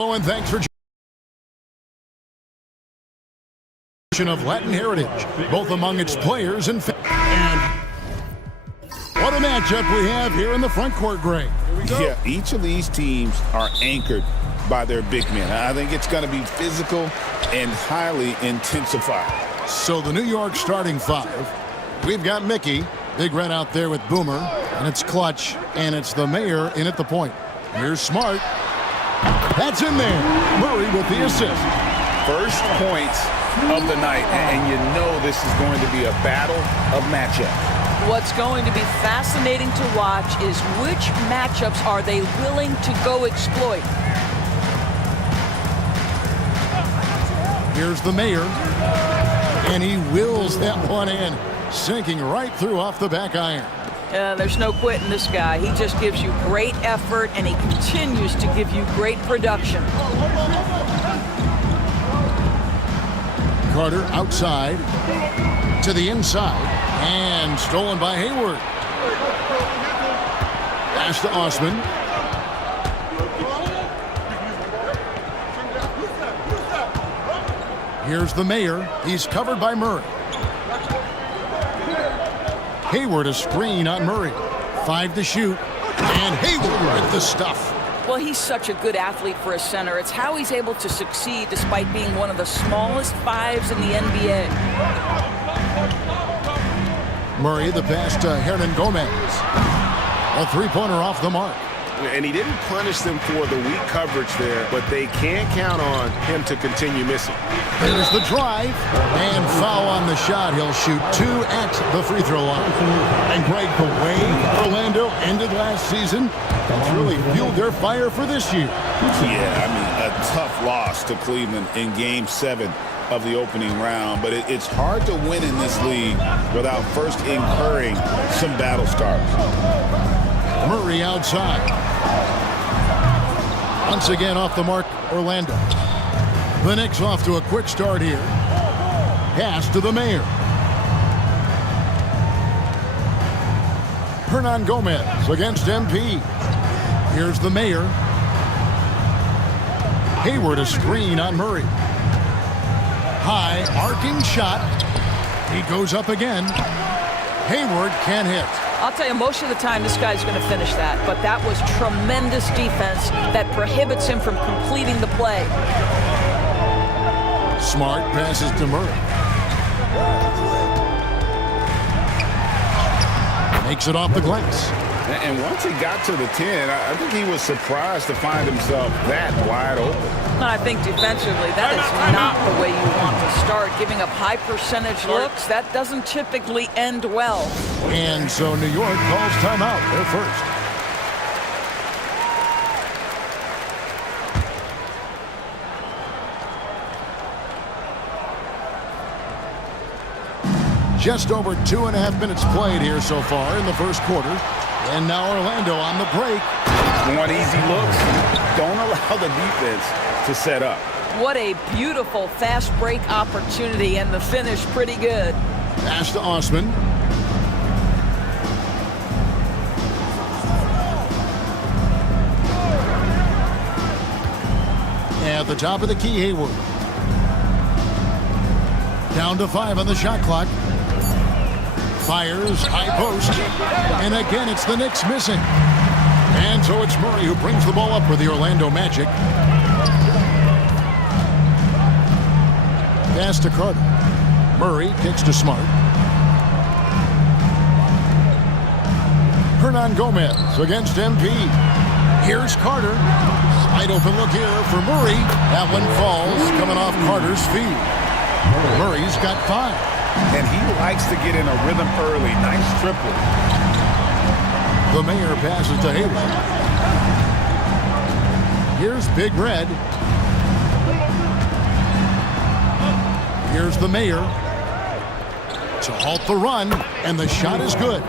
Hello and thanks for of Latin heritage, both among its players and fans. What a matchup we have here in the front court, Greg. Yeah, each of these teams are anchored by their big men. I think it's going to be physical and highly intensified. So the New York starting five, we've got Mickey, Big Red out there with Boomer, and it's Clutch, and it's the Mayor in at the point. Here's Smart. That's in there. Murray with the assist. First point of the night, and you know this is going to be a battle of matchups. What's going to be fascinating to watch is which matchups are they willing to go exploit. Here's the Mayor, and he wills that one in, sinking right through off the back iron. There's no quitting this guy. He just gives you great effort, and he continues to give you great production. Carter outside to the inside and stolen by Hayward. Pass to Osman. Here's the Mayor. He's covered by Murray. Hayward a screen on Murray. 5 to shoot. And Hayward with the stuff. Well, he's such a good athlete for a center. It's how he's able to succeed despite being one of the smallest fives in the NBA. Murray, the pass to Hernan Gomez. A three-pointer off the mark. And he didn't punish them for the weak coverage there, but they can't count on him to continue missing. There's the drive, and foul on the shot. He'll shoot 2 at the free throw line. And Greg, the way Orlando ended last season, it's really fueled their fire for this year. Yeah, I mean, a tough loss to Cleveland in Game 7 of the opening round, but it's hard to win in this league without first incurring some battle scars. Murray outside. Once again off the mark, Orlando. The Knicks off to a quick start here. Pass to the Mayor. Hernan Gomez against MP. Here's the Mayor. Hayward a screen on Murray. High arcing shot. He goes up again. Hayward can't hit. I'll tell you, most of the time this guy's going to finish that, but that was tremendous defense that prohibits him from completing the play. Smart passes to Murray. Makes it off the glass. And once he got to the 10, I think he was surprised to find himself that wide open. I think defensively, that is not the way you want to start. Giving up high percentage looks, that doesn't typically end well. And so New York calls timeout. They're first. Just over 2.5 minutes played here so far in the first quarter. And now Orlando on the break. Want easy looks? Don't allow the defense to set up. What a beautiful fast break opportunity, and the finish pretty good. Pass to Osman. At the top of the key, Hayward. Down to 5 on the shot clock. Fires, high post. And again, it's the Knicks missing. And so it's Murray who brings the ball up for the Orlando Magic. Pass to Carter. Murray kicks to Smart. Hernan Gomez against MP. Here's Carter. Wide open look here for Murray. That one falls, coming off Carter's feet. Murray's got 5. And he likes to get in a rhythm early. Nice triple. The Mayor passes to Hayward. Here's Big Red. Here's the Mayor to halt the run, and the shot is good.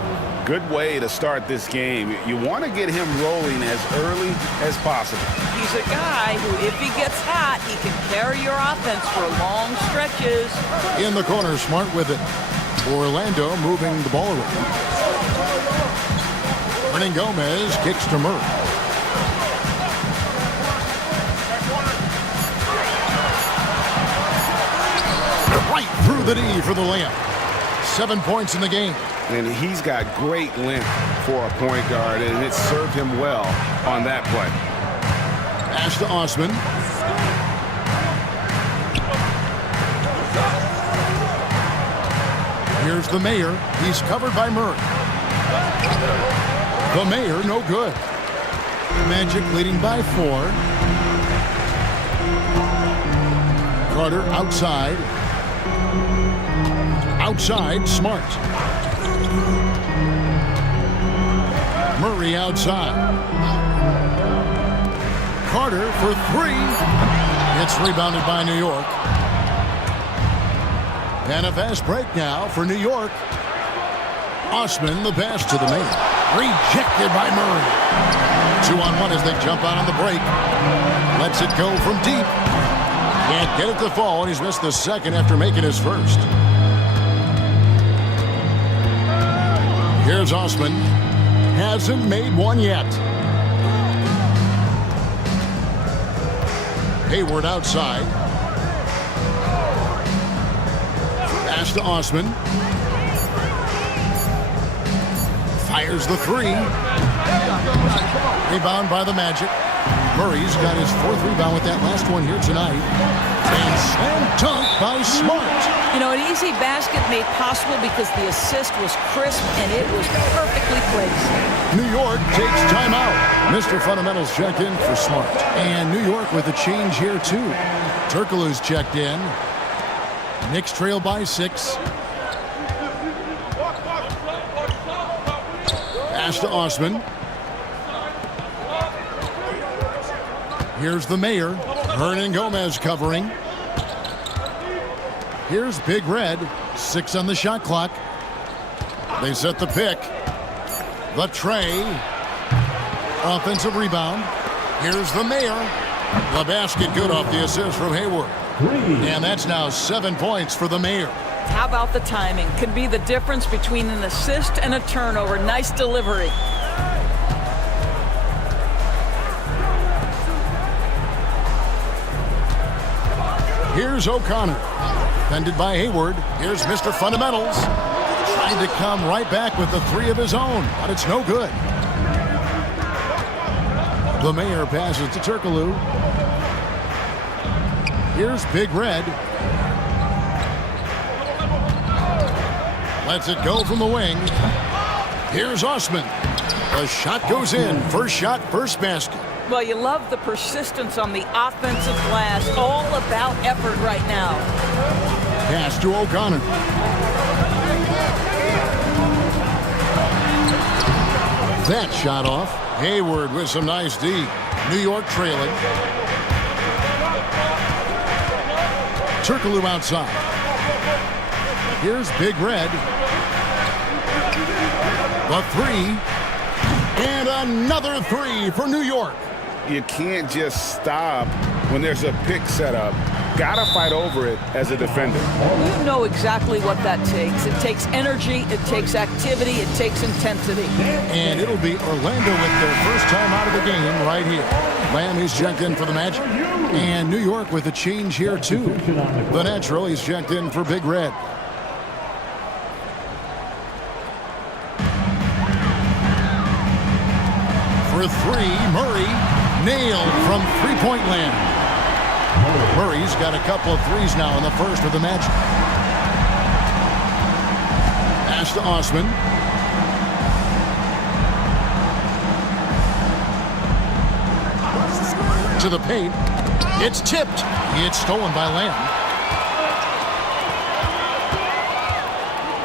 Good way to start this game. You want to get him rolling as early as possible. He's a guy who, if he gets hot, he can carry your offense for long stretches. In the corner, Smart with it. Orlando moving the ball around. Hernan Gomez kicks to Murray. the D for the layup. 7 points in the game. And he's got great length for a point guard, and it served him well on that play. Pass to Osman. Here's the Mayor. He's covered by Murray. The Mayor, no good. Magic leading by 4. Carter outside. Outside, Smart. Murray outside. Carter for 3. It's rebounded by New York. And a fast break now for New York. Osman, the pass to the Mayor. Rejected by Murray. 2-on-1 as they jump out on the break. Lets it go from deep. Can't get it to fall, and he's missed the second after making his first. Here's Osman. Hasn't made one yet. Hayward outside. Pass to Osman. Fires the 3. Rebound by the Magic. Murray's got his 4th rebound with that last one here tonight. And slam dunk by Smart. You know, an easy basket made possible because the assist was crisp and it was perfectly placed. New York takes timeout. Mr. Fundamentals check in for Smart. And New York with a change here, too. Turkoglu's checked in. Knicks trail by 6. Pass to Osman. Here's the Mayor. Hernan Gomez covering. Here's Big Red. 6 on the shot clock. They set the pick. The tray. Offensive rebound. Here's the Mayor. The basket good off the assist from Hayward. And that's now 7 points for the Mayor. How about the timing? Could be the difference between an assist and a turnover. Nice delivery. Here's O'Connor. Defended by Hayward. Here's Mr. Fundamentals. Trying to come right back with the 3 of his own, but it's no good. The Mayor passes to Turkoglu. Here's Big Red. Lets it go from the wing. Here's Osman. The shot goes in. First shot, first basket. Well, you love the persistence on the offensive glass. All about effort right now. Pass to O'Connor. That shot off. Hayward with some nice D. New York trailing. Turkoglu outside. Here's Big Red. The 3. And another 3 for New York. You can't just stop when there's a pick set up. Gotta fight over it as a defender. You know exactly what that takes. It takes energy, it takes activity, it takes intensity. And it'll be Orlando with their first time out of the game right here. Lamb, he's checked in for the Magic. And New York with a change here, too. The natural, he's checked in for Big Red. For 3, Murray nailed from three-point land. Murray's got a couple of threes now in the first with the Magic. Pass to Osman. To the paint. It's tipped. It's stolen by Lamb.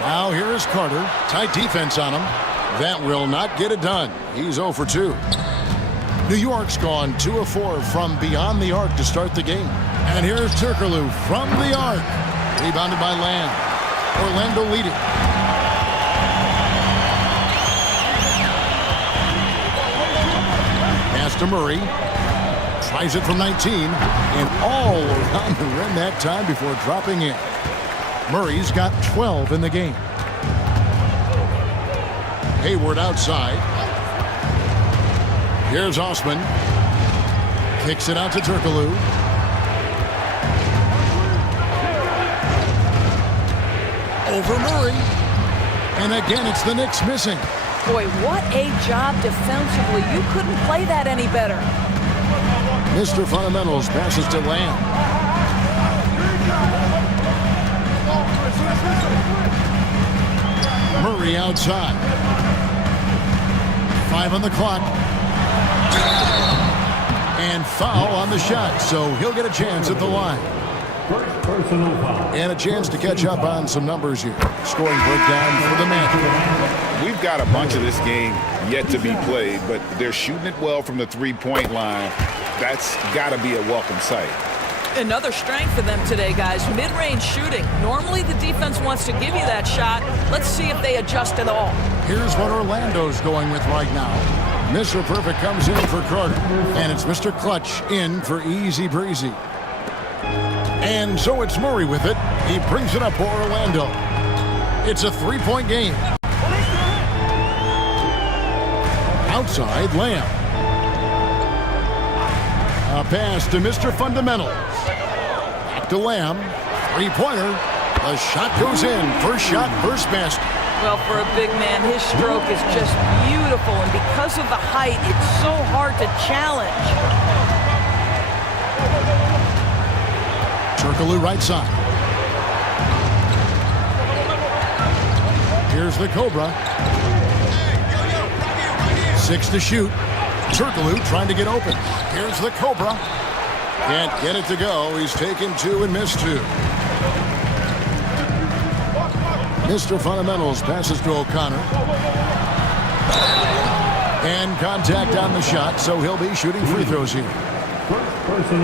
Now here is Carter. Tight defense on him. That will not get it done. He's 0 for 2. New York's gone 2 of 4 from beyond the arc to start the game. And here's Turkoglu from the arc. Rebounded by Lamb. Orlando leading. Pass to Murray. Tries it from 19. And all around the rim that time before dropping in. Murray's got 12 in the game. Hayward outside. Here's Osman. Kicks it out to Turkoglu. Over Murray. And again, it's the Knicks missing. Boy, what a job defensively. You couldn't play that any better. Mr. Fundamentals passes to Lamb. Murray outside. 5 on the clock. And foul on the shot, so he'll get a chance at the line. And a chance to catch up on some numbers here. Scoring breakdown for the Magic. We've got a bunch of this game yet to be played, but they're shooting it well from the three-point line. That's got to be a welcome sight. Another strength for them today, guys. Mid-range shooting. Normally the defense wants to give you that shot. Let's see if they adjust at all. Here's what Orlando's going with right now. Mr. Perfect comes in for Carter. And it's Mr. Clutch in for Easy Breezy. And so it's Murray with it. He brings it up for Orlando. It's a 3-point game. Outside, Lamb. A pass to Mr. Fundamentals. Back to Lamb. 3-pointer. The shot goes in. First shot, first basket. Well, for a big man, his stroke is just beautiful. And because of the height, it's so hard to challenge. Turkoglu right side. Here's the Cobra. 6 to shoot. Turkoglu trying to get open. Here's the Cobra. Can't get it to go. He's taken 2 and missed 2. Mr. Fundamentals passes to O'Connor. And contact on the shot, so he'll be shooting free throws here.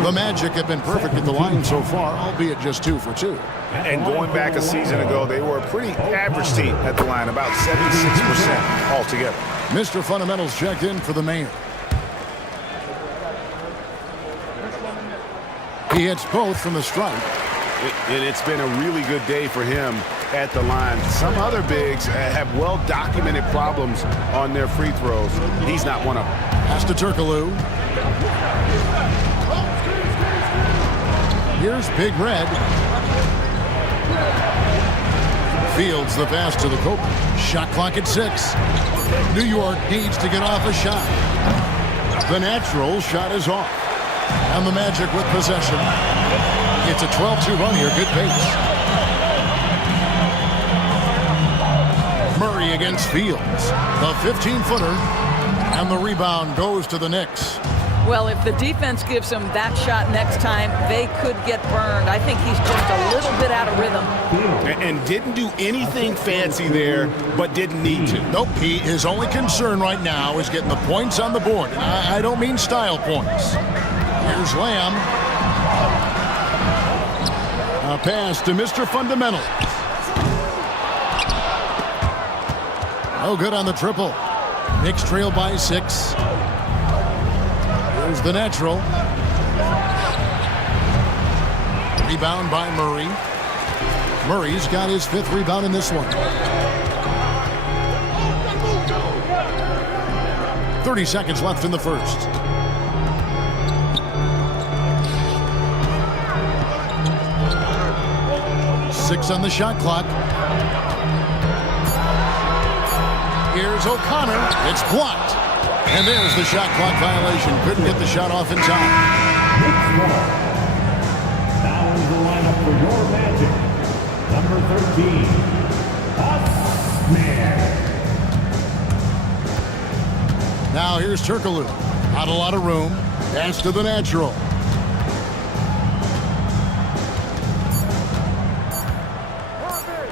The Magic have been perfect at the line so far, albeit just 2 for 2. And going back a season ago, they were a pretty average team at the line, about 76% altogether. Mr. Fundamentals checked in for the Mayor. He hits both from the stripe. It's been a really good day for him at the line. Some other bigs have well-documented problems on their free throws. He's not one of them. Pass to Turkoglu. Here's Big Red. Fields the pass to the Cobra. Shot clock at 6. New York needs to get off a shot. The natural shot is off. And the Magic with possession. It's a 12-2 run here. Good pace. Murray against Fields. The 15-footer. And the rebound goes to the Knicks. Well, if the defense gives him that shot next time, they could get burned. I think he's just a little bit out of rhythm. And didn't do anything fancy there, but didn't need to. Nope, his only concern right now is getting the points on the board. And I don't mean style points. Here's Lamb. A pass to Mr. Fundamental. No good on the triple. Knicks trail by 6. Here's the natural. Rebound by Murray. Murray's got his 5th rebound in this one. 30 seconds left in the first. Six on the shot clock. Here's O'Connor. It's blocked. And there's the shot clock violation. Couldn't get the shot off in time. Now in the lineup for your Magic, number 13, Osman. Now here's Turkoglu. Not a lot of room. Pass to the natural.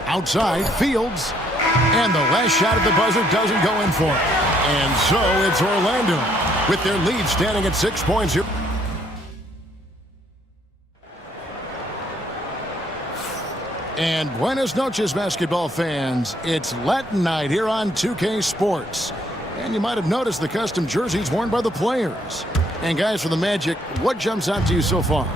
Outside, Fields. And the last shot at the buzzer doesn't go in for it. And so it's Orlando with their lead standing at 6 points here. And buenas noches, basketball fans. It's Latin night here on 2K Sports. And you might have noticed the custom jerseys worn by the players. And guys, for the Magic, what jumps out to you so far,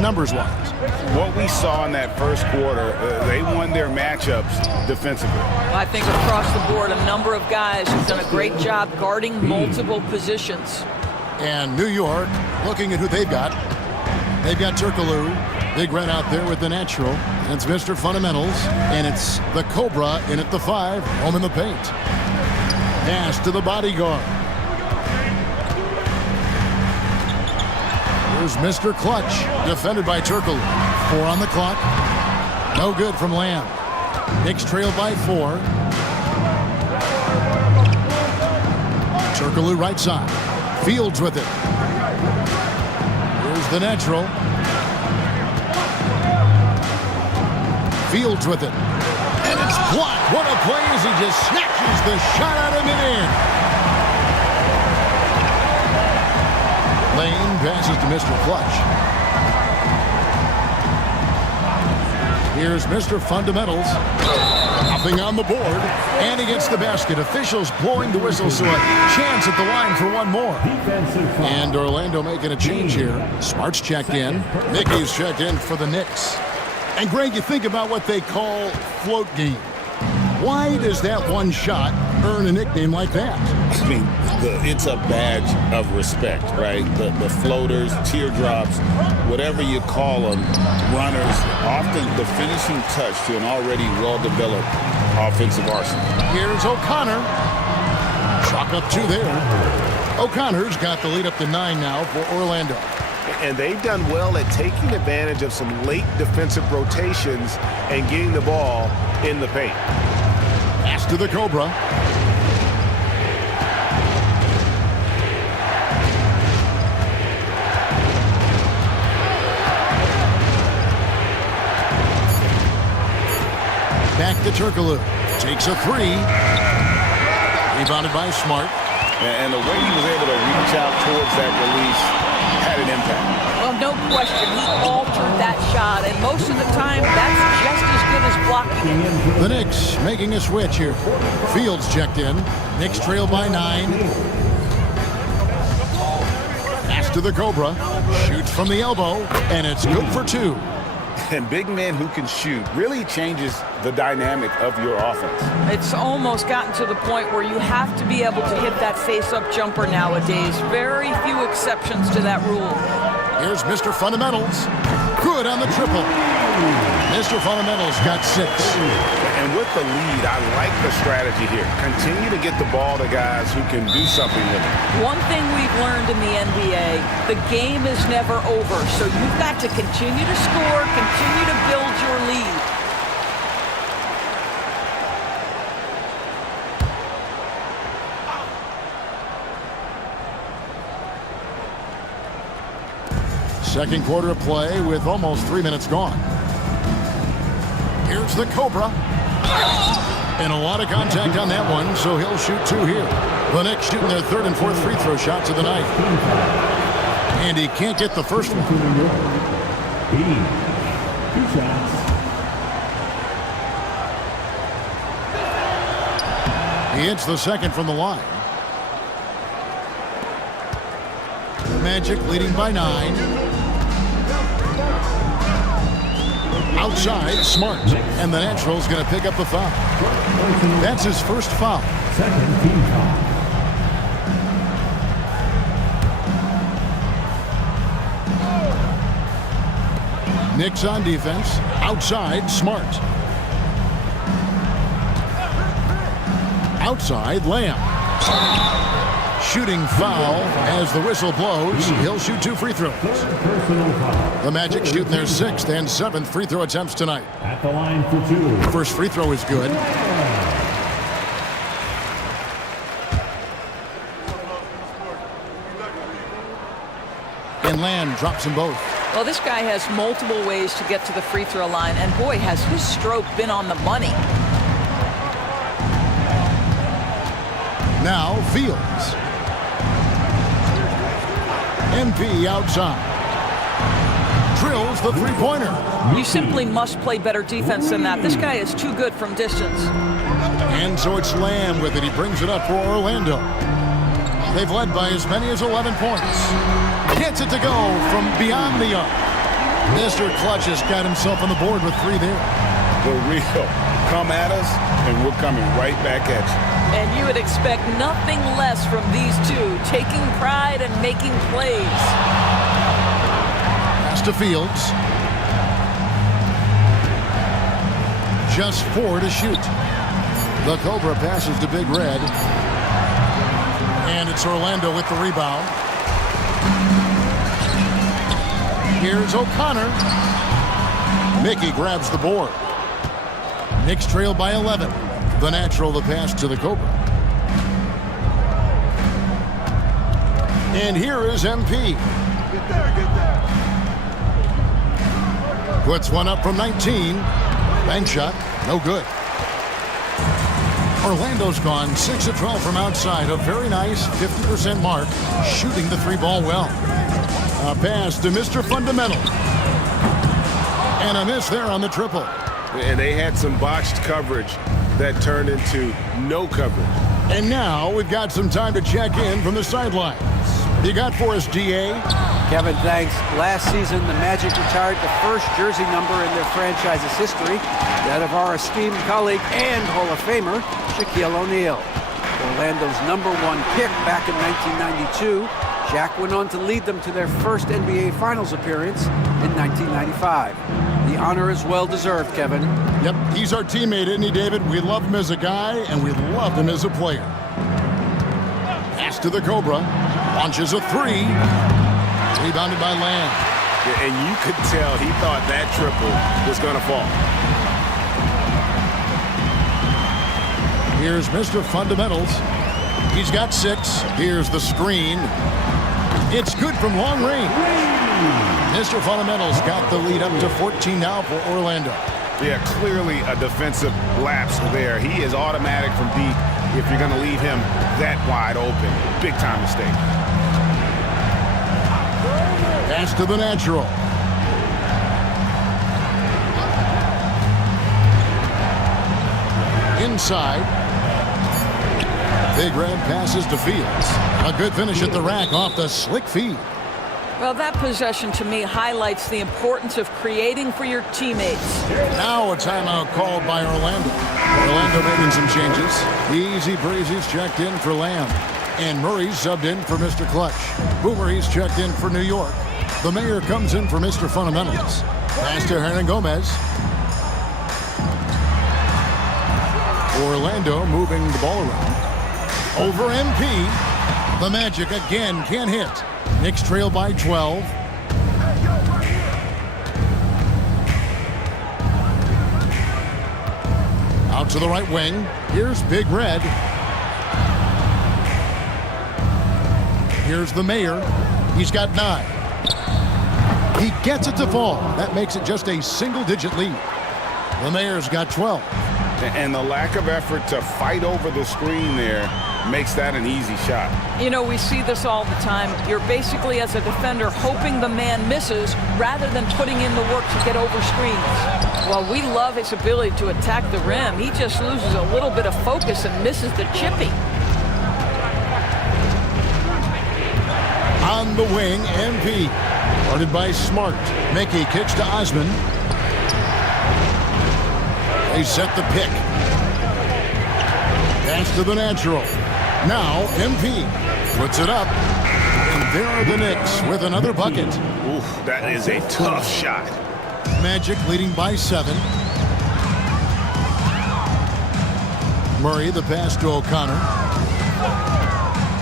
numbers-wise? What we saw in that first quarter, they won their matchups defensively. I think across the board, a number of guys have done a great job guarding multiple positions. And New York, looking at who they've got. They've got Turkaloo. Big Red out there with the natural. And it's Mr. Fundamentals. And it's the Cobra in at the 5. Home in the paint. Pass to the bodyguard. Here's Mr. Clutch. Defended by Turkaloo. 4 on the clock. No good from Lamb. Knicks trail by 4. Turkaloo right side. Fields with it. Here's the natural. Fields with it. And it's blocked. What a play as he just snatches the shot out of mid-air. Lane passes to Mr. Clutch. Here's Mr. Fundamentals. Nothing on the board. And he gets the basket. Officials blowing the whistle, so a chance at the line for one more. And Orlando making a change here. Smart's checked in. Mickey's checked in for the Knicks. And Greg, you think about what they call float game. Why does that one shot earn a nickname like that? I mean, it's a badge of respect, right? The floaters, teardrops, whatever you call them, runners, often the finishing touch to an already well-developed offensive arsenal. Here's O'Connor. Chalk up 2 there. O'Connor's got the lead up to 9 now for Orlando. And they've done well at taking advantage of some late defensive rotations and getting the ball in the paint. Pass to the Cobra. Back to Turkaloo. Takes a 3. Rebounded by Smart. And the way he was able to reach out towards that release had an impact. Well, no question. He altered that shot, and most of the time, that's just as good as blocking it. The Knicks making a switch here. Fields checked in. Knicks trail by 9. Pass to the Cobra. Shoots from the elbow, and it's good for 2. And big men who can shoot really changes the dynamic of your offense. It's almost gotten to the point where you have to be able to hit that face-up jumper nowadays. Very few exceptions to that rule. Here's Mr. Fundamentals. Good on the triple. Mr. Fundamentals got 6. And with the lead, I like the strategy here. Continue to get the ball to guys who can do something with it. One thing we've learned in the NBA, the game is never over. So you've got to continue to score, continue to build your lead. Second quarter of play with almost 3 minutes gone. Here's the Cobra. And a lot of contact on that one, so he'll shoot 2 here. The Knicks shooting their 3rd and 4th free throw shots of the night. And he can't get the first one. 2 shots. He hits the second from the line. Magic leading by 9. Outside, Smart. And the Natural's going to pick up the foul. That's his first foul. Second team foul. Knicks on defense. Outside, Smart. Outside, Lamb. Shooting foul as the whistle blows. He'll shoot 2 free throws. The Magic shooting their 6th and 7th free throw attempts tonight. At the line for 2. First free throw is good. And Lamb drops them both. Well, this guy has multiple ways to get to the free throw line, and boy, has his stroke been on the money. Now Fields. MP outside. Drills the three-pointer. You simply must play better defense than that. This guy is too good from distance. And so it's Lamb with it. He brings it up for Orlando. They've led by as many as 11 points. Gets it to go from beyond the arc. Mr. Clutch has got himself on the board with 3 there. The real. Come at us, and we're coming right back at you. And you would expect nothing less from these two, taking pride and making plays. Pass to Fields. Just 4 to shoot. The Cobra passes to Big Red. And it's Orlando with the rebound. Here's O'Connor. Mickey grabs the board. Knicks trail by 11. The natural, the pass to the Cobra. And here is MP. Get there. Puts one up from 19. Bank shot, no good. Orlando's gone 6 of 12 from outside. A very nice 50% mark, shooting the 3-ball well. A pass to Mr. Fundamental. And a miss there on the triple. And they had some botched coverage that turned into no coverage. And now we've got some time to check in from the sidelines. You got for us, DA? Kevin, thanks. Last season, the Magic retired the first jersey number in their franchise's history, that of our esteemed colleague and Hall of Famer, Shaquille O'Neal. Orlando's #1 pick back in 1992, Shaq went on to lead them to their first NBA Finals appearance in 1995. The honor is well-deserved, Kevin. Yep, he's our teammate, isn't he, David? We love him as a guy, and we love him as a player. Pass to the Cobra. Launches a 3. Rebounded by Lamb. Yeah, and you could tell he thought that triple was going to fall. Here's Mr. Fundamentals. He's got 6. Here's the screen. It's good from long range. Mr. Fundamentals got the lead up to 14 now for Orlando. Yeah, clearly a defensive lapse there. He is automatic from deep if you're going to leave him that wide open. Big time mistake. Pass to the natural. Inside. Big Red passes to Fields. A good finish at the rack off the slick feed. Well, that possession to me highlights the importance of creating for your teammates. Now a timeout called by Orlando. Orlando making some changes. Easy Breezy's checked in for Lamb. And Murray's subbed in for Mr. Clutch. Boomer, he's checked in for New York. The Mayor comes in for Mr. Fundamentals. Pass to Hernan Gomez. Orlando moving the ball around. Over MP. The Magic again can't hit. Knicks trail by 12. Out to the right wing. Here's Big Red. Here's the Mayor. He's got 9. He gets it to fall. That makes it just a single-digit lead. The Mayor's got 12. And the lack of effort to fight over the screen there makes that an easy shot. You know, we see this all the time. You're basically, as a defender, hoping the man misses rather than putting in the work to get over screens. While we love his ability to attack the rim, he just loses a little bit of focus and misses the chippy. On the wing, MP. Guarded by Smart. Mickey kicks to Osman. They set the pick. Pass to the natural. Now, MP puts it up. And there are the Knicks with another bucket. Oof, that is a tough shot. Magic leading by 7. Murray, the pass to O'Connor.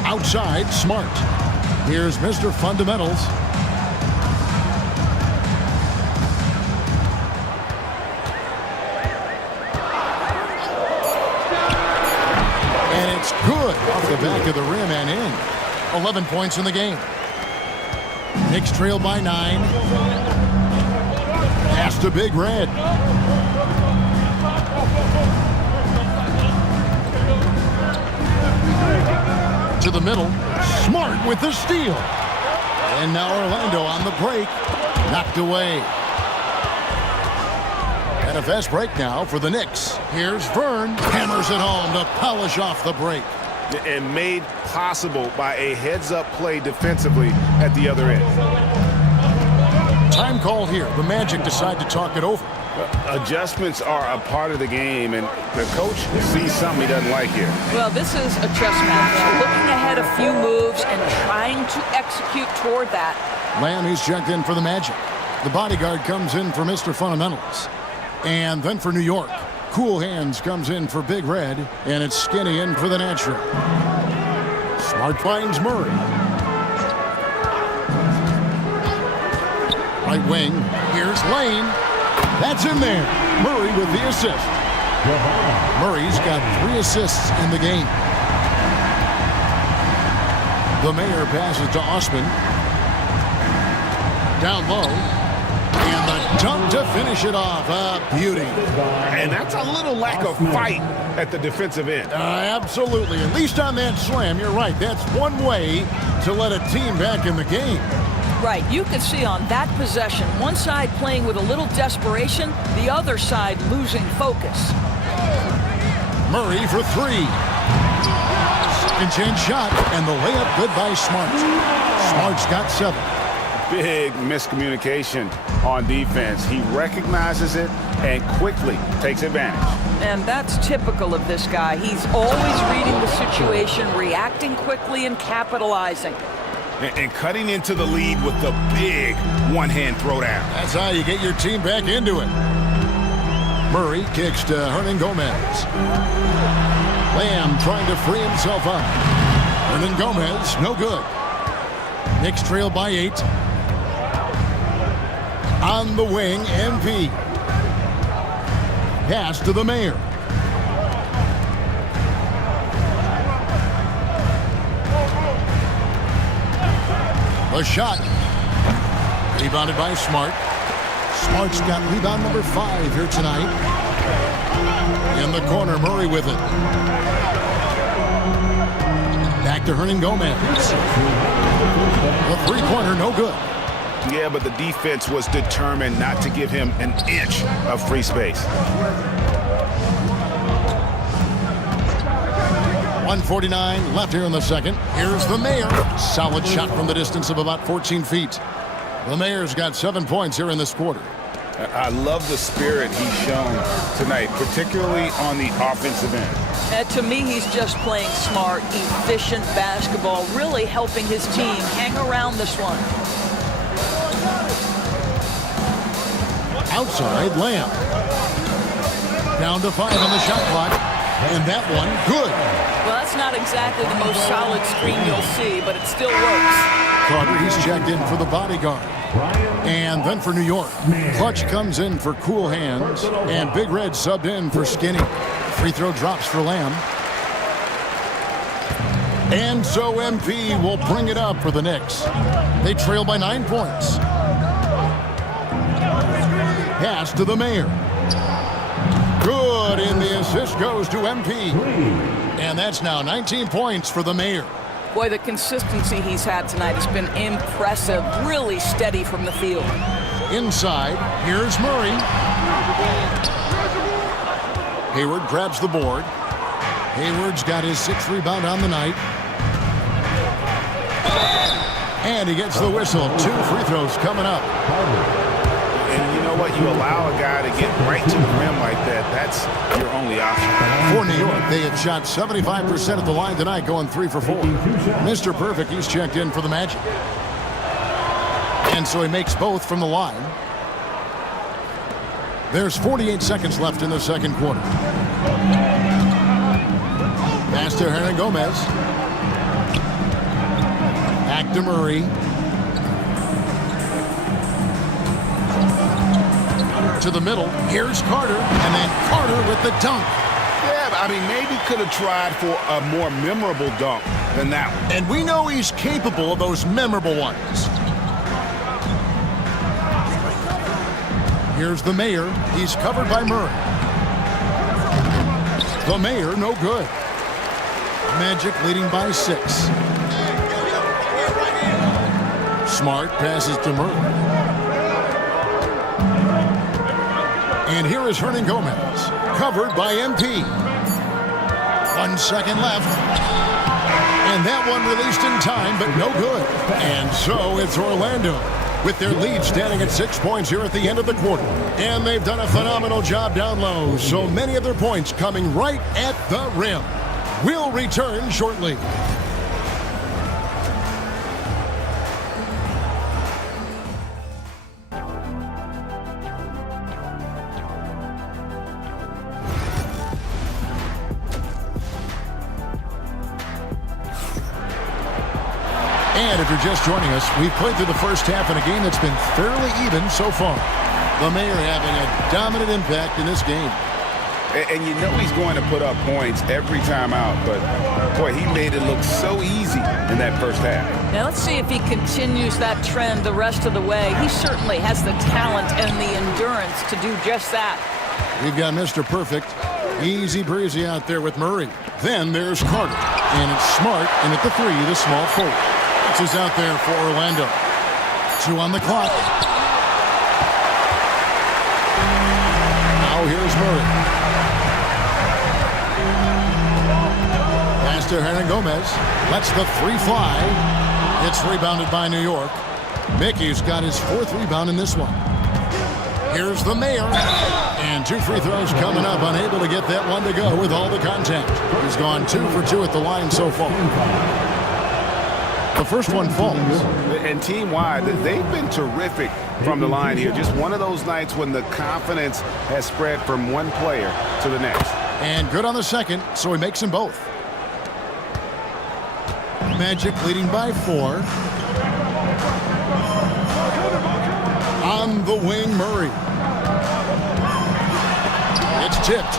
Outside, Smart. Here's Mr. Fundamentals. And it's good off the back of the rim and in. 11 points in the game. Knicks trail by 9. Pass to Big Red. To the middle. Smart with the steal. And now Orlando on the break. Knocked away. And a fast break now for the Knicks. Here's Vern. Hammers it home to polish off the break. And made possible by a heads-up play defensively at the other end. Time called here. The Magic decide to talk it over. Adjustments are a part of the game, and the coach sees something he doesn't like here. Well, this is a chess match. Looking ahead a few moves and trying to execute toward that. Lamb, he's checked in for the Magic. The bodyguard comes in for Mr. Fundamentals. And then for New York, Cool Hands comes in for Big Red, and it's Skinny in for the natural. Smart finds Murray. Right wing, here's Lane. That's in there. Murray with the assist. Murray's got 3 assists in the game. The Mayor passes to Osman. Down low. And the dunk to finish it off. A beauty. And that's a little lack of fight at the defensive end. Absolutely. At least on that slam, you're right. That's one way to let a team back in the game. Right. You can see on that possession, one side playing with a little desperation, the other side losing focus. Murray for 3. Second chance shot, and the layup good by Smart. Smart's got 7. Big miscommunication on defense. He recognizes it and quickly takes advantage. And that's typical of this guy. He's always reading the situation, reacting quickly, and capitalizing. And cutting into the lead with the big one-hand throwdown. That's how you get your team back into it. Murray kicks to Hernan Gomez. Lamb trying to free himself up. Hernan Gomez, no good. Knicks trail by 8. On the wing, MP. Pass to the Mayor. A shot. Rebounded by Smart. Smart's got rebound number 5 here tonight. In the corner, Murray with it. Back to Hernan Gomez. The three-pointer, no good. Yeah, but the defense was determined not to give him an inch of free space. 1:49 left here in the second. Here's the Mayor. Solid shot from the distance of about 14 feet. The Mayor's got 7 points here in this quarter. I love the spirit he's shown tonight, particularly on the offensive end. And to me, he's just playing smart, efficient basketball, really helping his team hang around this one. Outside, Lamb. Down to 5 on the shot clock. And that one, good. Well, that's not exactly the most solid screen you'll see, but it still works. Carter, he's checked in for the bodyguard. And then for New York, Clutch comes in for Cool Hands, and Big Red subbed in for Skinny. Free throw drops for Lamb. And so MP will bring it up for the Knicks. They trail by 9 points. Pass to the Mayor. Good, and the assist goes to MP. And that's now 19 points for the Mayor. Boy, the consistency he's had tonight has been impressive, really steady from the field. Inside, here's Murray. Hayward grabs the board. Hayward's got his 6th rebound on the night. And he gets the whistle. 2 free throws coming up. And you know what? You allow a guy to get right to the rim like that. That's your only option. For New York, they have shot 75% at the line tonight, going 3 for 4. Mr. Perfect, he's checked in for the Magic. And so he makes both from the line. There's 48 seconds left in the second quarter. Pass to Hernan Gomez. Back to Murray. To the middle. Here's Carter. And then Carter with the dunk. Yeah, but I mean, maybe could have tried for a more memorable dunk than that one. And we know he's capable of those memorable ones. Here's the Mayor. He's covered by Murray. The Mayor, no good. Magic leading by 6. Smart passes to Murray. And here is Hernan Gomez, covered by MP. 1 second left. And that one released in time, but no good. And so it's Orlando, with their lead standing at 6 points here at the end of the quarter. And they've done a phenomenal job down low, so many of their points coming right at the rim. We'll return shortly. And if you're just joining us, we've played through the first half in a game that's been fairly even so far. The Mayor having a dominant impact in this game. And you know he's going to put up points every time out, but boy, he made it look so easy in that first half. Now let's see if he continues that trend the rest of the way. He certainly has the talent and the endurance to do just that. We've got Mr. Perfect. Easy breezy out there with Murray. Then there's Carter. And it's Smart in at the 3, the small forward. He's out there for Orlando. 2 on the clock. Now here's Murray. Pass to Hernan Gomez. Lets the 3 fly. It's rebounded by New York. Mickey's got his 4th rebound in this one. Here's the Mayor. And 2 free throws coming up. Unable to get that one to go with all the contact. He's gone 2 for 2 at the line so far. The first one falls. And team-wide, they've been terrific from the line here. Just one of those nights when the confidence has spread from one player to the next. And good on the second, so he makes them both. Magic leading by 4. On the wing, Murray. It's tipped.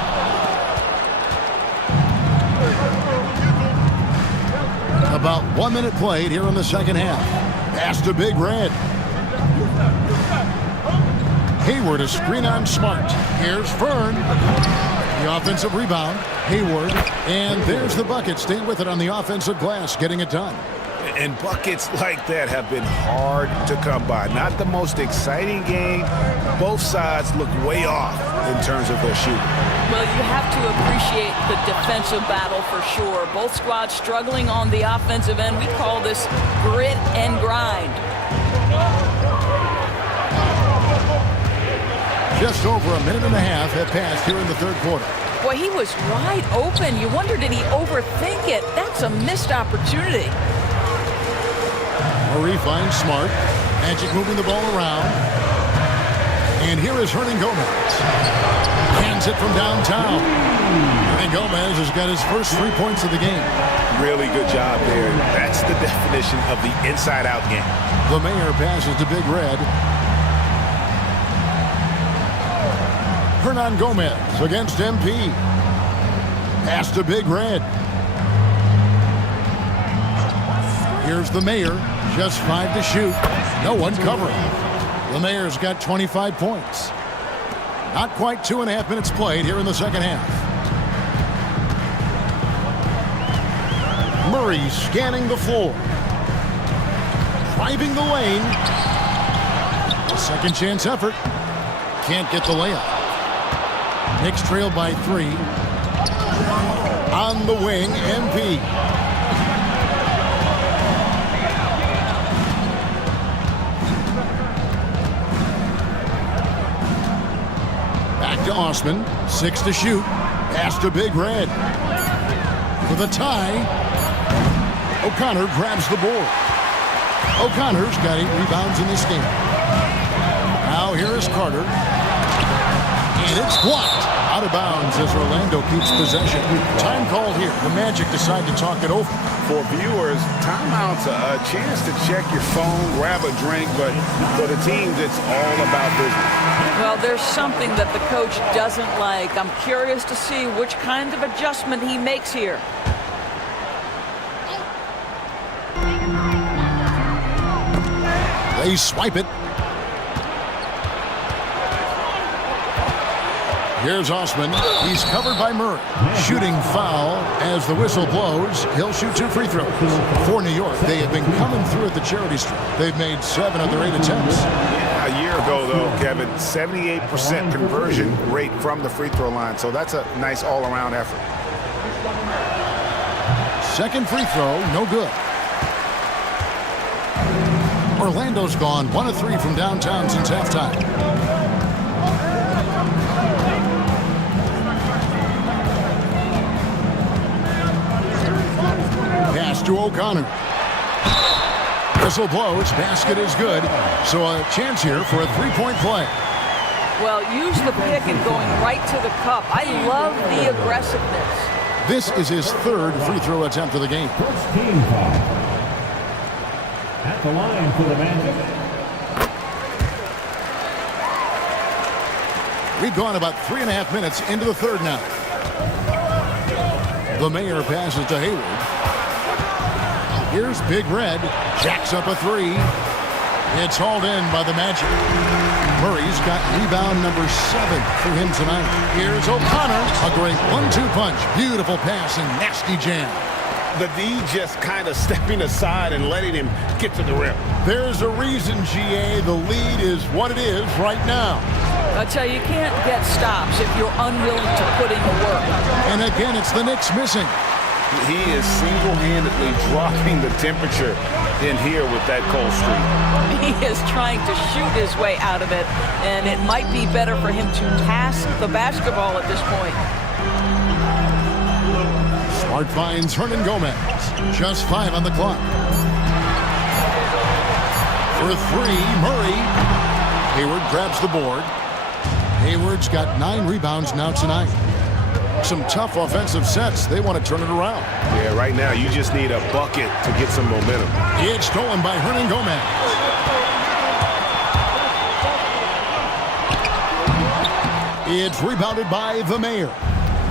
About 1 minute played here in the second half. Pass to Big Red. Hayward a screen on Smart. Here's Fern. The offensive rebound. Hayward. And there's the bucket. Staying with it on the offensive glass. Getting it done. And buckets like that have been hard to come by. Not the most exciting game. Both sides look way off in terms of their shooting. Well, you have to appreciate the defensive battle for sure. Both squads struggling on the offensive end. We call this grit and grind. Just over a minute and a half have passed here in the third quarter. Boy, he was wide open. You wonder, did he overthink it? That's a missed opportunity. Murray finds Smart. Magic moving the ball around. And here is Hernan Gomez. Hands it from downtown. Hernan Gomez has got his first 3 points of the game. Really good job there. That's the definition of the inside-out game. The Mayor passes to Big Red. Hernan Gomez against MP. Pass to Big Red. Here's the Mayor. Just 5 to shoot. No one covering. The Mayor's got 25 points. Not quite 2.5 minutes played here in the second half. Murray scanning the floor. Driving the lane. A second chance effort. Can't get the layup. Knicks trail by 3. On the wing, MP. Back to Osman. 6 to shoot. Pass to Big Red. For the tie. O'Connor grabs the board. O'Connor's got 8 rebounds in this game. Now here is Carter. And it's blocked. Out of bounds as Orlando keeps possession. Time called here. The Magic decide to talk it over. For viewers, timeout's a chance to check your phone, grab a drink, but for the teams, it's all about business. Well, there's something that the coach doesn't like. I'm curious to see which kind of adjustment he makes here. They swipe it. Here's Osman. He's covered by Murray. Shooting foul as the whistle blows. He'll shoot 2 free throws. For New York, they have been coming through at the charity stripe. They've made 7 of their 8 attempts. Yeah, a year ago, though, Kevin, 78% conversion rate from the free throw line. So that's a nice all-around effort. Second free throw, no good. Orlando's gone 1 of 3 from downtown since halftime. Pass to O'Connor. Whistle blows. Basket is good. So a chance here for a 3-point play. Well, use the pick and going right to the cup. I love the aggressiveness. This is his 3rd free throw attempt of the game. At the line for the Magic. We've gone about 3.5 minutes into the third now. The Mayor passes to Hayward. Here's Big Red. Jacks up a three. It's hauled in by the Magic. Murray's got rebound number 7 for him tonight. Here's O'Connor. A great 1-2 punch. Beautiful pass and nasty jam. The D just kind of stepping aside and letting him get to the rim. There's a reason, GA. The lead is what it is right now. I tell you, you can't get stops if you're unwilling to put in the work. And again, it's the Knicks missing. He is single-handedly dropping the temperature in here with that cold streak. He is trying to shoot his way out of it, and it might be better for him to pass the basketball at this point. Smart finds Hernan Gomez. Just 5 on the clock. For 3, Murray. Hayward grabs the board. Hayward's got 9 rebounds now tonight. Some tough offensive sets. They want to turn it around. Yeah, right now you just need a bucket to get some momentum. It's stolen by Hernan Gomez. It's rebounded by the Mayor.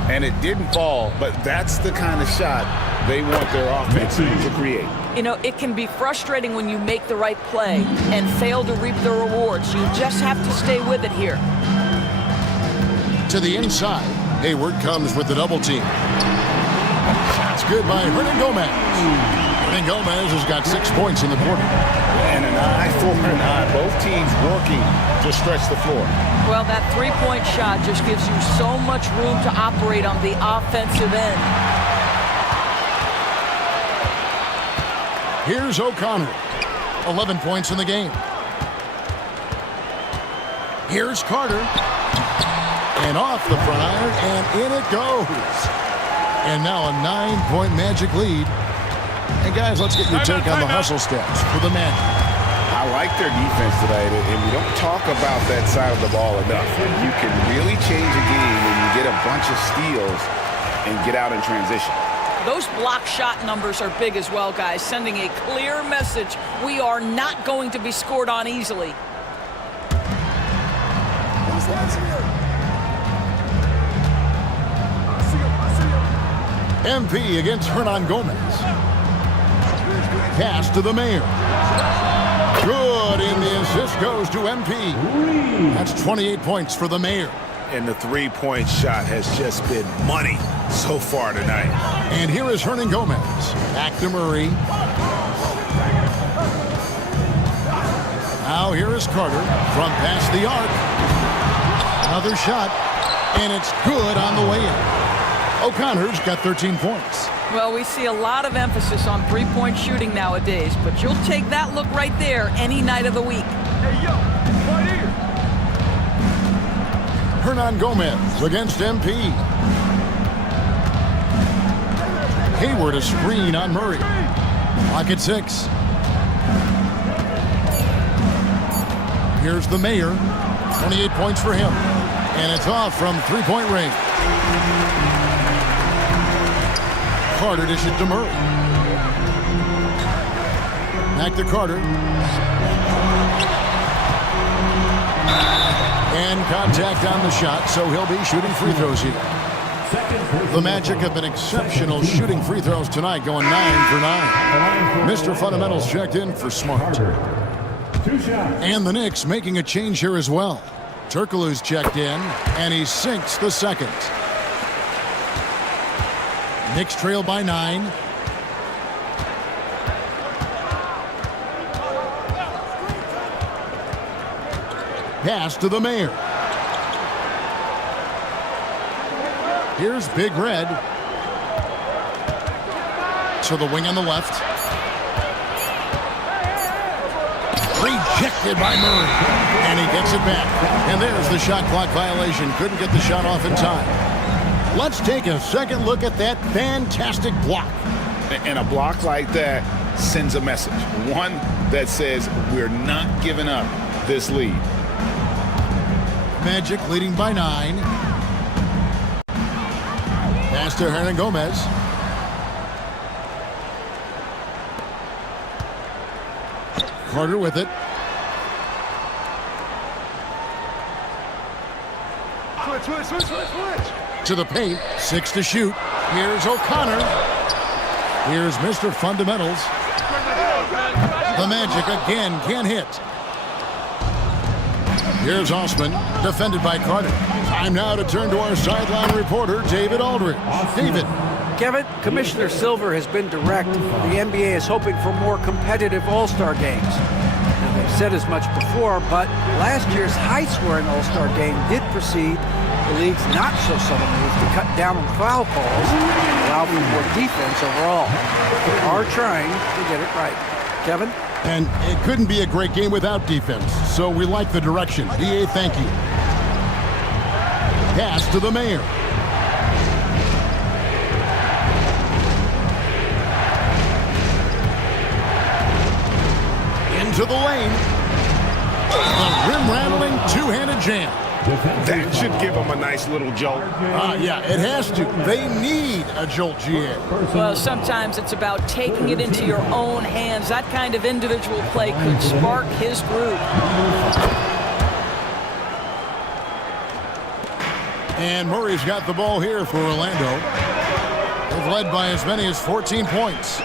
And it didn't fall, but that's the kind of shot they want their offense to create. You know, it can be frustrating when you make the right play and fail to reap the rewards. You just have to stay with it here. To the inside, Hayward comes with the double team. That's good by Hernan Gomez. Hernan Gomez has got 6 points in the quarter. And an eye for an eye. Both teams working to stretch the floor. Well, that three-point shot just gives you so much room to operate on the offensive end. Here's O'Connor. 11 points in the game. Here's Carter. And off the front iron, and in it goes. And now a 9-point Magic lead. And guys, let's get your take on the hustle steps for the Magic. I like their defense today, and we don't talk about that side of the ball enough. You can really change a game when you get a bunch of steals and get out in transition. Those block shot numbers are big as well, guys, sending a clear message. We are not going to be scored on easily. MP against Hernan Gomez. Pass to the Mayor. Good, and the assist goes to MP. That's 28 points for the Mayor. And the three-point shot has just been money so far tonight. And here is Hernan Gomez. Back to Murray. Now here is Carter from past the arc. Another shot, and it's good on the way in. O'Connor's got 13 points. Well, we see a lot of emphasis on three-point shooting nowadays, but you'll take that look right there any night of the week. Hey, yo, right here. Hernan Gomez against MP. Hayward a screen on Murray. Pocket 6. Here's the Mayor. 28 points for him. And it's off from three-point range. Carter dishes to Murray. Back to Carter. And contact on the shot, so he'll be shooting free throws here. The Magic have been exceptional shooting free throws tonight, going 9 for 9. Mr. Fundamentals checked in for Smart. And the Knicks making a change here as well. Turkoglu's checked in, and he sinks the second. Knicks trail by 9. Pass to the Mayor. Here's Big Red. To the wing on the left. Rejected by Murray. And he gets it back. And there's the shot clock violation. Couldn't get the shot off in time. Let's take a second look at that fantastic block. And a block like that sends a message. One that says we're not giving up this lead. Magic leading by 9. Pass to Hernan Gomez. Carter with it. Switch. To the paint. 6 to shoot. Here's O'Connor. Here's Mr. Fundamentals. The Magic again can't hit. Here's Osman, defended by Carter. Time now to turn to our sideline reporter, David Aldridge. David. Kevin, Commissioner Silver has been direct. The NBA is hoping for more competitive All-Star games. Now, they've said as much before, but last year's high-scoring All-Star game did precede the league's not-so-subtle move to cut down on foul calls and allow for more defense overall. They are trying to get it right. Kevin? And it couldn't be a great game without defense, so we like the direction. DA, thank you. Pass to the Mayor. Into the lane. The rim-rattling two-handed jam. That should give them a nice little jolt. Yeah, it has to. They need a jolt, GA. Well, sometimes it's about taking it into your own hands. That kind of individual play could spark his groove. And Murray's got the ball here for Orlando. They've led by as many as 14 points.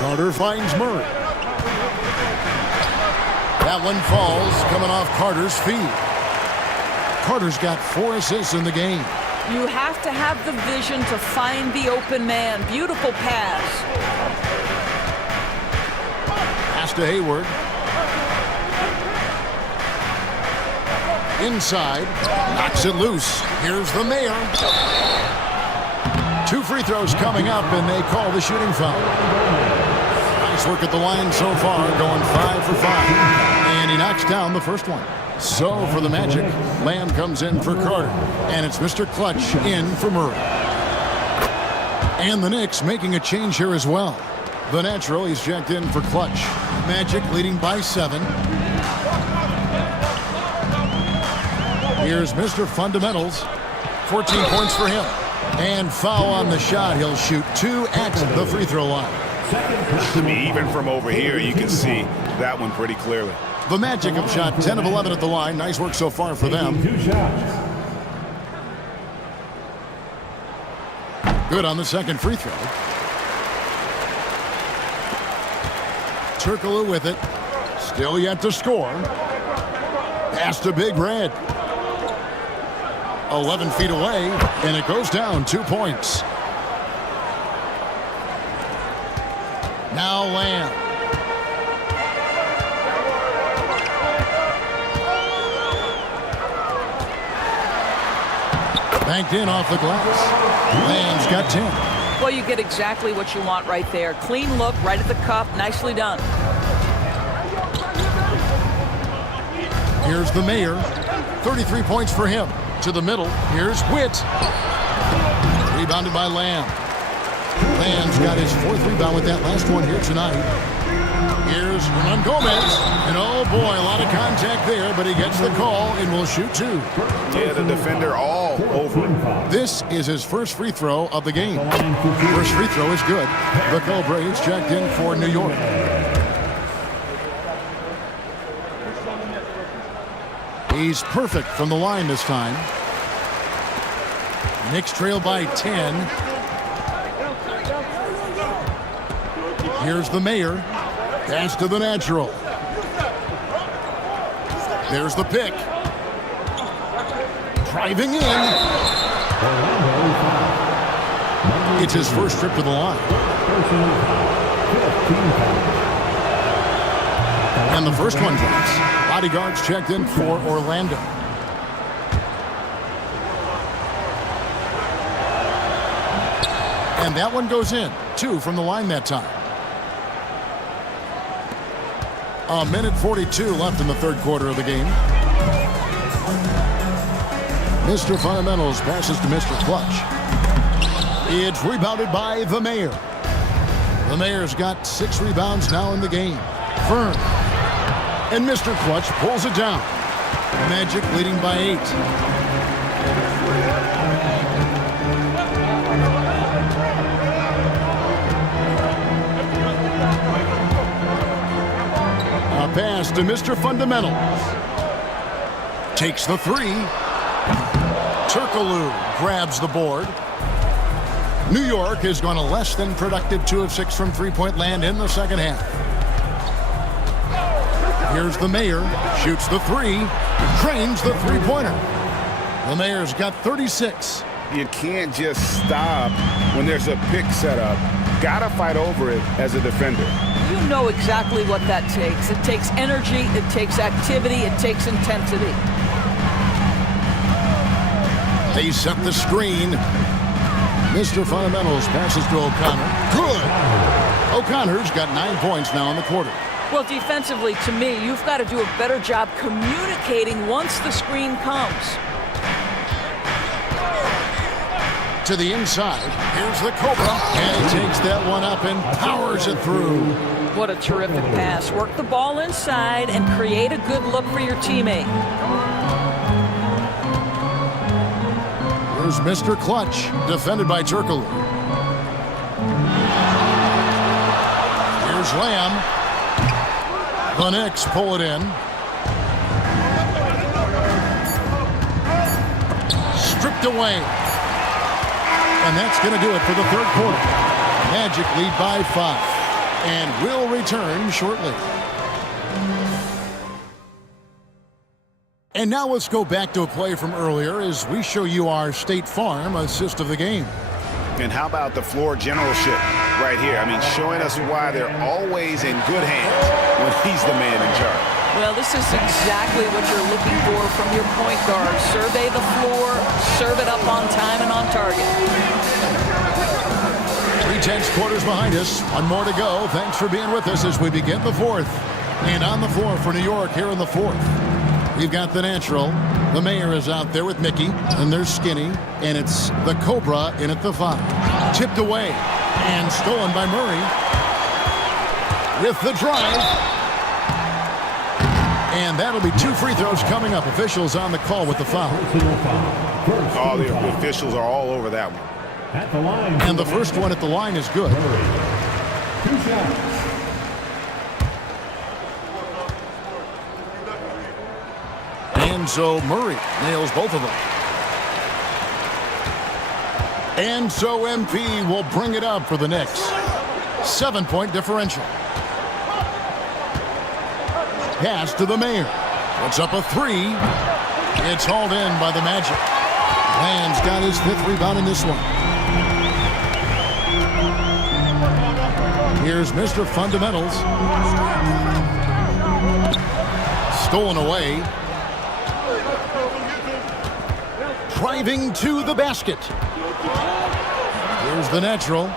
Carter finds Murray. That one falls, coming off Carter's feet. Carter's got 4 assists in the game. You have to have the vision to find the open man. Beautiful pass. Pass to Hayward. Inside, knocks it loose. Here's the Mayor. 2 free throws coming up, and they call the shooting foul. Nice work at the line so far, going 5 for 5. And he knocks down the first one. So for the Magic, Lamb comes in for Carter. And it's Mr. Clutch in for Murray. And the Knicks making a change here as well. The natural, he's checked in for Clutch. Magic leading by 7. Here's Mr. Fundamentals. 14 points for him. And foul on the shot. He'll shoot 2 at the free throw line. To me, even from over here, you can see that one pretty clearly. The Magic have shot 10 of 11 at the line. Nice work so far for them. 2 shots. Good on the second free throw. Turkoglu with it. Still yet to score. Pass to Big Red. 11 feet away, and it goes down 2 points. Now Lamb. Banked in off the glass. Lamb's got 10. Well, you get exactly what you want right there. Clean look, right at the cup. Nicely done. Here's the Mayor. 33 points for him. To the middle. Here's Witt. Rebounded by Lamb. Lamb's got his 4th rebound with that last one here tonight. Here's Hernan Gomez. And oh boy, a lot of contact there, but he gets the call and will shoot 2. Yeah, the defender all over him. This is his first free throw of the game. First free throw is good. The Braves checked in for New York. He's perfect from the line this time. Knicks trail by 10. Here's the Mayor. Pass to the natural. There's the pick. Driving in. It's his first trip to the line. And the first one drops. Bodyguards checked in for Orlando. And that one goes in. 2 from the line that time. 1:42 left in the third quarter of the game. Mr. Fundamentals passes to Mr. Clutch. It's rebounded by the Mayor. The Mayor's got 6 rebounds now in the game. Firm. And Mr. Clutch pulls it down. Magic leading by 8. pass to Mr. Fundamentals. Takes the three. Turkoglu grabs the board. New York has gone a less than productive 2 of 6 from three-point land in the second half. Here's the Mayor. Shoots the three. Drains the three-pointer. The Mayor's got 36. You can't just stop when there's a pick set up. Gotta fight over it as a defender. You know exactly what that takes. It takes energy, it takes activity, it takes intensity. They set the screen. Mr. Fundamentals passes to O'Connor. Good! O'Connor's got 9 points now in the quarter. Well, defensively, to me, you've got to do a better job communicating once the screen comes. To the inside. Here's the Cobra. And he takes that one up and powers it through. What a terrific pass. Work the ball inside and create a good look for your teammate. Here's Mr. Clutch, defended by Turkoglu. Here's Lamb. The Knicks pull it in. Stripped away. And that's going to do it for the third quarter. Magic lead by 5. And will return shortly. And now let's go back to a play from earlier as we show you our State Farm assist of the game. And how about the floor generalship right here? I mean, showing us why they're always in good hands when he's the man in charge. Well, this is exactly what you're looking for from your point guard. Survey the floor, serve it up on time and on target. 3/10 quarters behind us. One more to go. Thanks for being with us as we begin the fourth. And on the floor for New York here in the fourth. We've got the natural. The Mayor is out there with Mickey. And there's Skinny. And it's the Cobra in at the 5. Tipped away. And stolen by Murray. With the drive. And that'll be 2 free throws coming up. Officials on the call with the foul. Oh, the officials are all over that one. At the line. And the first one at the line is good. 2 shots. And so Murray nails both of them. And so MP will bring it up for the Knicks. 7-point differential. Pass to the Mayor. Puts up a 3. It's hauled in by the Magic. Land's got his 5th rebound in this one. Here's Mr. Fundamentals. Stolen away. Driving to the basket. Here's the natural.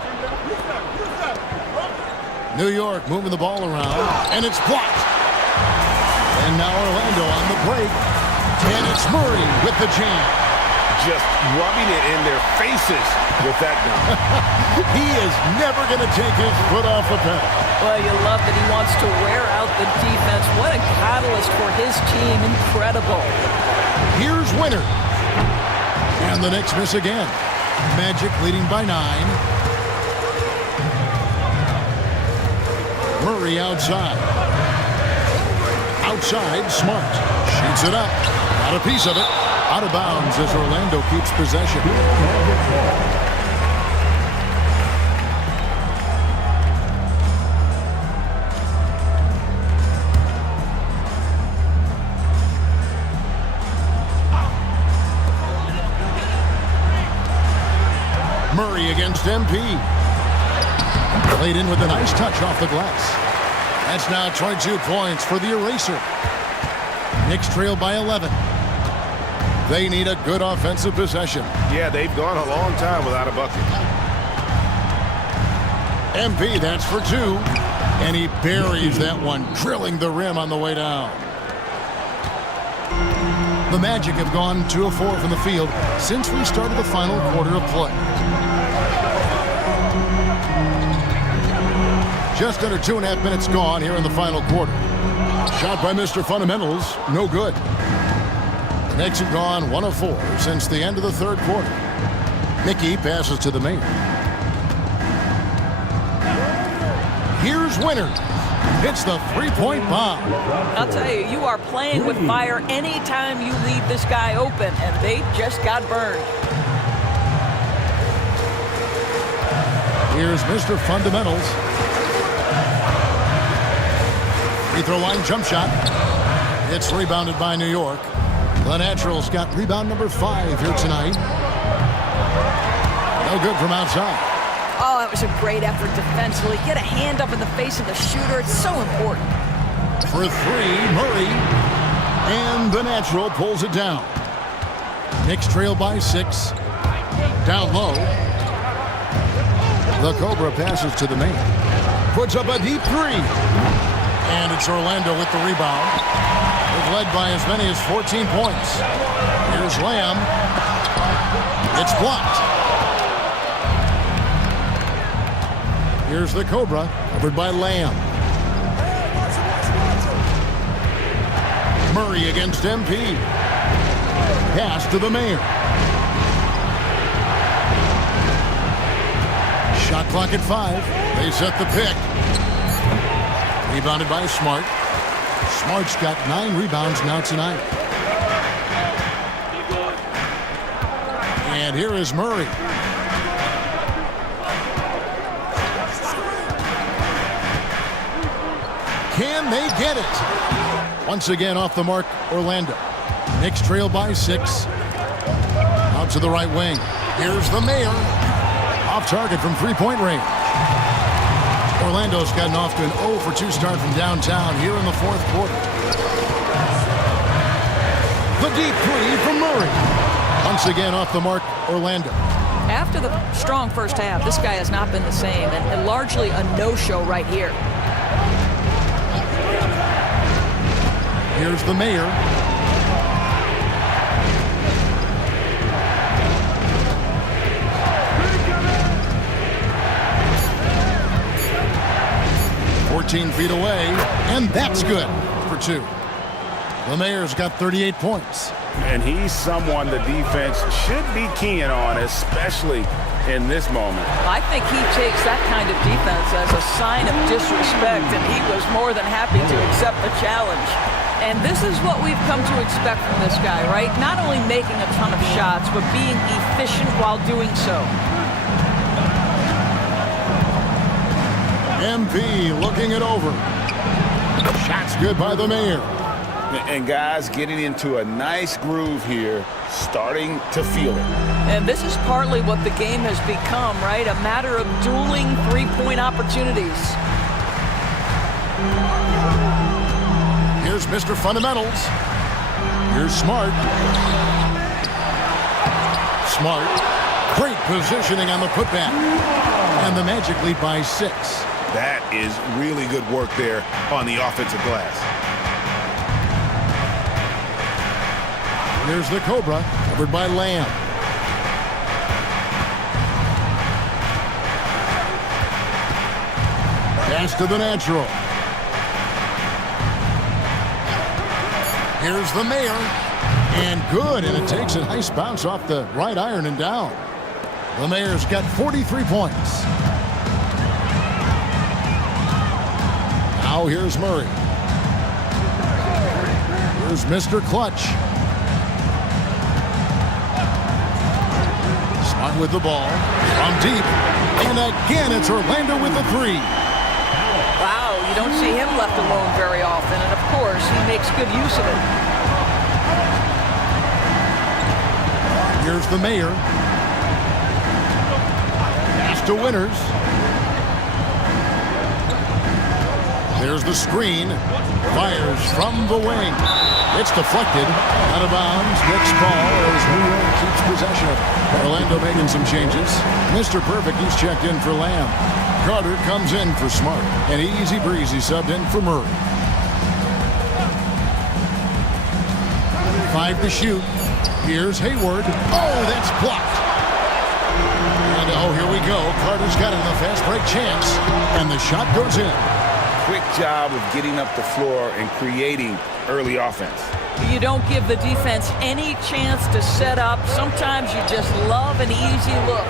New York moving the ball around. And it's blocked. And now Orlando on the break. And it's Murray with the jam. Just rubbing it in their faces with that gun. He is never going to take his foot off the pedal. Well, you love that he wants to wear out the defense. What a catalyst for his team. Incredible. Here's Winter. And the Knicks miss again. Magic leading by 9. Murray outside. Outside, Smart. Shoots it up. Got a piece of it. Out of bounds as Orlando keeps possession. Murray against MP. Played in with a nice touch off the glass. That's now 22 points for the eraser. Knicks trail by 11. They need a good offensive possession. Yeah, they've gone a long time without a bucket. MP, that's for 2. And he buries that one, drilling the rim on the way down. The Magic have gone 2 of 4 from the field since we started the final quarter of play. Just under 2.5 minutes gone here in the final quarter. Shot by Mr. Fundamentals, no good. The Knicks have gone 1 of 4 since the end of the third quarter. Mickey passes to the Mayor. Here's Winter. hits the three-point bomb. I'll tell you, you are playing with fire anytime you leave this guy open, and they just got burned. Here's Mr. Fundamentals. Free throw line jump shot. It's rebounded by New York. The Naturals got rebound number 5 here tonight. No good from outside. Oh, that was a great effort defensively. Get a hand up in the face of the shooter. It's so important. For 3, Murray. And the Natural pulls it down. Knicks trail by 6. Down low. The Cobra passes to the main. Puts up a deep 3. And it's Orlando with the rebound. They've led by as many as 14 points. Here's Lamb. It's blocked. Here's the Cobra, covered by Lamb. Murray against MP. Pass to the Mayor. Shot clock at 5. They set the pick. Rebounded by Smart. Smart's got 9 rebounds now tonight. And here is Murray. Can they get it? Once again off the mark, Orlando. Knicks trail by 6. Out to the right wing. Here's the Mayor. Off target from three-point range. Orlando's gotten off to an 0 for 2 start from downtown here in the 4th quarter. The deep 3 from Murray. Once again off the mark, Orlando. After the strong first half, this guy has not been the same, and largely a no-show right here. Here's the Mayor. Feet away, and that's good for 2. The Mayor's got 38 points. And he's someone the defense should be keying on, especially in this moment. I think he takes that kind of defense as a sign of disrespect, and he was more than happy to accept the challenge. And this is what we've come to expect from this guy, right? Not only making a ton of shots, but being efficient while doing so. MP looking it over. Shots good by the Mayor. And guys getting into a nice groove here, starting to feel it. And this is partly what the game has become, right? A matter of dueling three-point opportunities. Here's Mr. Fundamentals. Here's Smart. Smart. Great positioning on the putback. And the Magic lead by 6. That is really good work there on the offensive glass. Here's the Cobra, covered by Lamb. Pass to the Natural. Here's the Mayor. And good, and it takes a nice bounce off the right iron and down. The Mayor's got 43 points. Now here's Murray. Here's Mr. Clutch. Smart with the ball. From deep. And again, it's Orlando with the 3. Wow, you don't see him left alone very often, and of course, he makes good use of it. Here's the Mayor. Pass to Winters. There's the screen. Fires from the wing. It's deflected. Out of bounds. Next ball as New York keeps possession of it. Orlando making some changes. Mr. Perfect, he's checked in for Lamb. Carter comes in for Smart. And easy breezy subbed in for Murray. 5 to shoot. Here's Hayward. Oh, that's blocked. And oh, here we go. Carter's got it on the fast break chance. And the shot goes in. Quick job of getting up the floor and creating early offense. You don't give the defense any chance to set up. Sometimes you just love an easy look.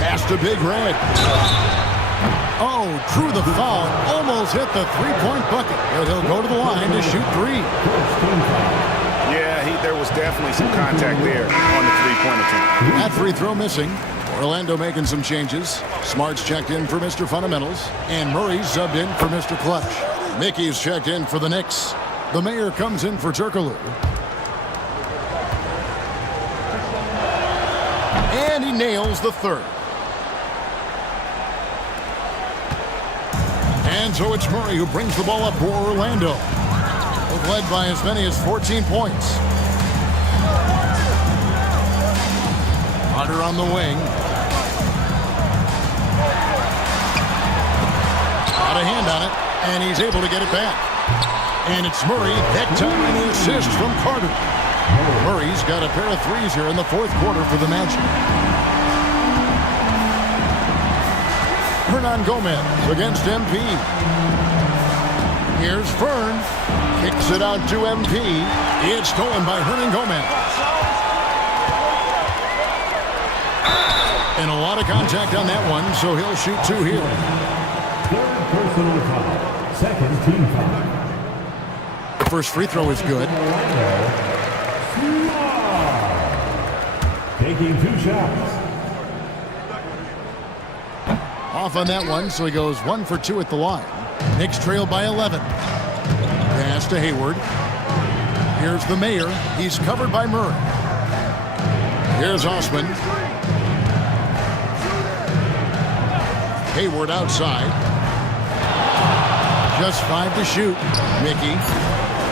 Pass to Big Red. Oh, drew the foul. Almost hit the three-point bucket. But he'll go to the line to shoot three. Yeah, there was definitely some contact there on the three-point attempt. That free throw missing. Orlando making some changes. Smart's checked in for Mr. Fundamentals. And Murray's subbed in for Mr. Clutch. Mickey's checked in for the Knicks. The mayor comes in for Turkoglu. And he nails the third. And so it's Murray who brings the ball up for Orlando. They've led by as many as 14 points. Hunter on the wing. Got a hand on it, and he's able to get it back. And it's Murray, that time an assist from Carter. Murray's got a pair of threes here in the fourth quarter for the Magic. Hernan Gomez against MP. Here's Fern. Kicks it out to MP. It's stolen by Hernan Gomez. And a lot of contact on that one, so he'll shoot two here. Third personal foul. Second team foul. The first free throw is good. Taking two shots. Off on that one, so he goes 1 for 2 at the line. Knicks trail by 11. Pass to Hayward. Here's the mayor. He's covered by Murray. Here's Osman. Hayward outside. Just 5 to shoot. Mickey.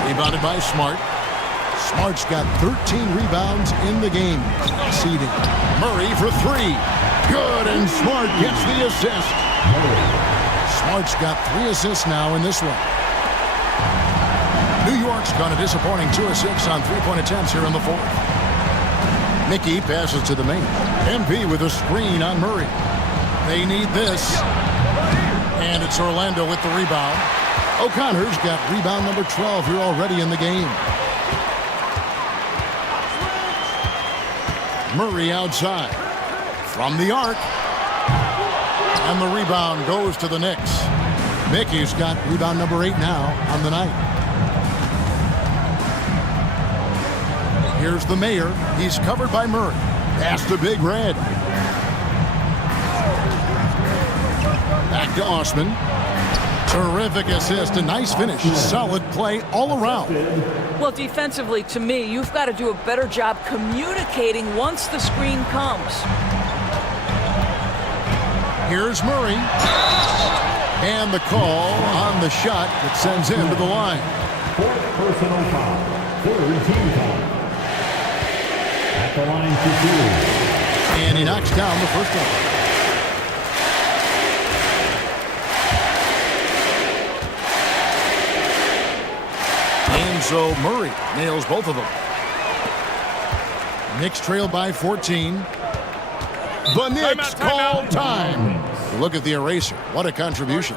Rebounded by Smart. Smart's got 13 rebounds in the game. Seeding. Murray for 3. Good, and Smart gets the assist. Smart's got 3 assists now in this one. New York's gone a disappointing 2 of 6 on three-point attempts here in the fourth. Mickey passes to the main. MP with a screen on Murray. They need this. And it's Orlando with the rebound. O'Connor's got rebound number 12 here already in the game. Murray outside. From the arc. And the rebound goes to the Knicks. Mickey's got rebound number 8 now on the night. Here's the mayor. He's covered by Murray. Pass to Big Red. Back to Osman. Terrific assist. A nice finish. Solid play all around. Well, defensively, to me, you've got to do a better job communicating once the screen comes. Here's Murray. And the call on the shot that sends him to the line. Fourth personal foul. Third team foul. At the line to 2. And he knocks down the first one. And so Murray nails both of them. Knicks trail by 14. The Knicks call time. Look at the eraser. What a contribution.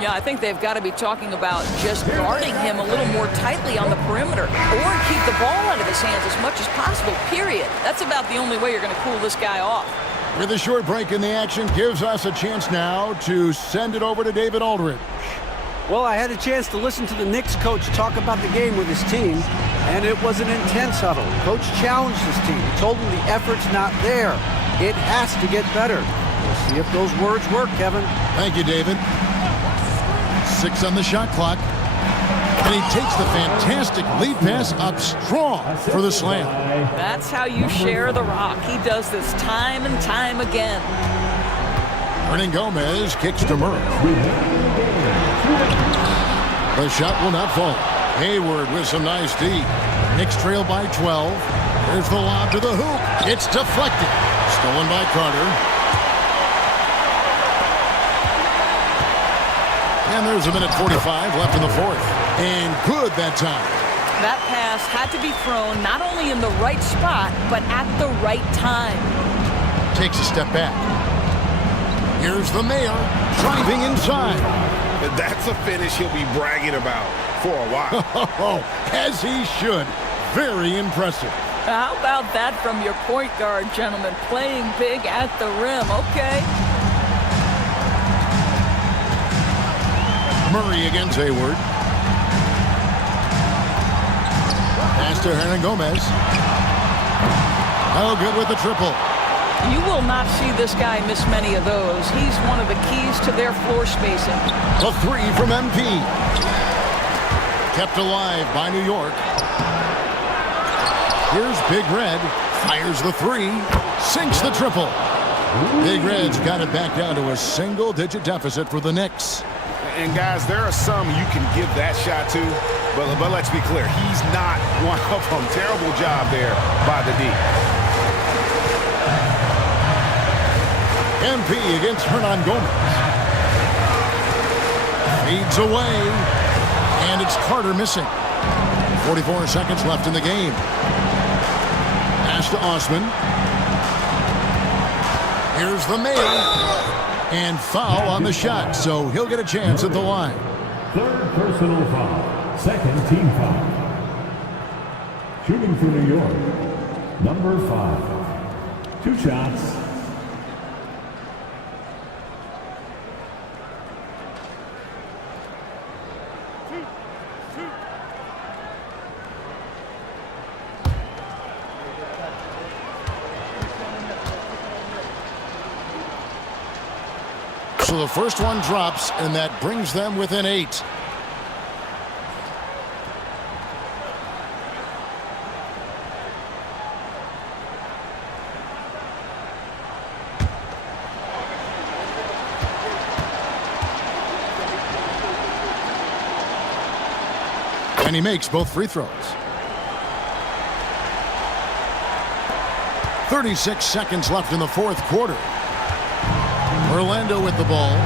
Yeah, I think they've got to be talking about just guarding him a little more tightly on the perimeter or keep the ball out of his hands as much as possible, period. That's about the only way you're going to cool this guy off. With a short break in the action, gives us a chance now to send it over to David Aldridge. Well, I had a chance to listen to the Knicks coach talk about the game with his team, and it was an intense huddle. Coach challenged his team. He told them the effort's not there. It has to get better. We'll see if those words work, Kevin. Thank you, David. 6 on the shot clock. And he takes the fantastic lead pass up strong for the slam. That's how you share the rock. He does this time and time again. Hernan Gomez kicks to Murray. The shot will not fall. Hayward with some nice D. Knicks trail by 12. There's the lob to the hoop. It's deflected. Stolen by Carter. And there's a minute 45 left in the fourth. And good that time. That pass had to be thrown not only in the right spot, but at the right time. Takes a step back. Here's the mayor driving inside. That's a finish he'll be bragging about for a while. As he should. Very impressive. How about that from your point guard, gentlemen? Playing big at the rim, okay? Murray against Hayward. Pass to Hernan Gomez. Oh, good with the triple. You will not see this guy miss many of those. He's one of the keys to their floor spacing. A three from MP. Kept alive by New York. Here's Big Red. Fires the three. Sinks the triple. Big Red's got it back down to a single-digit deficit for the Knicks. And, guys, there are some you can give that shot to, but let's be clear. He's not one of them. Terrible job there by the D. MP against Hernan Gomez. Feeds away. And it's Carter missing. 44 seconds left in the game. Pass to Osman. Here's the mail. And foul on the shot, so he'll get a chance at the line. Third personal foul. Second team foul. Shooting for New York. Number 5. 2 shots. So the first one drops, and that brings them within 8. And he makes both free throws. 36 seconds left in the fourth quarter. Orlando with the ball.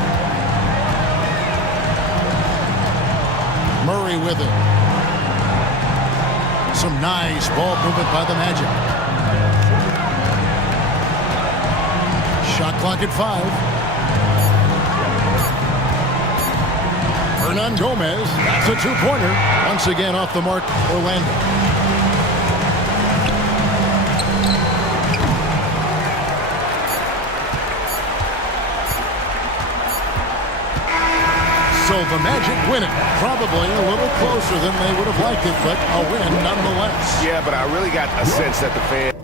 Murray with it. Some nice ball movement by the Magic. Shot clock at 5. Hernan Gomez. That's a two-pointer. Once again off the mark, Orlando. So the Magic win it. Probably a little closer than they would have liked it, but a win nonetheless. Yeah, but I really got a sense that the fans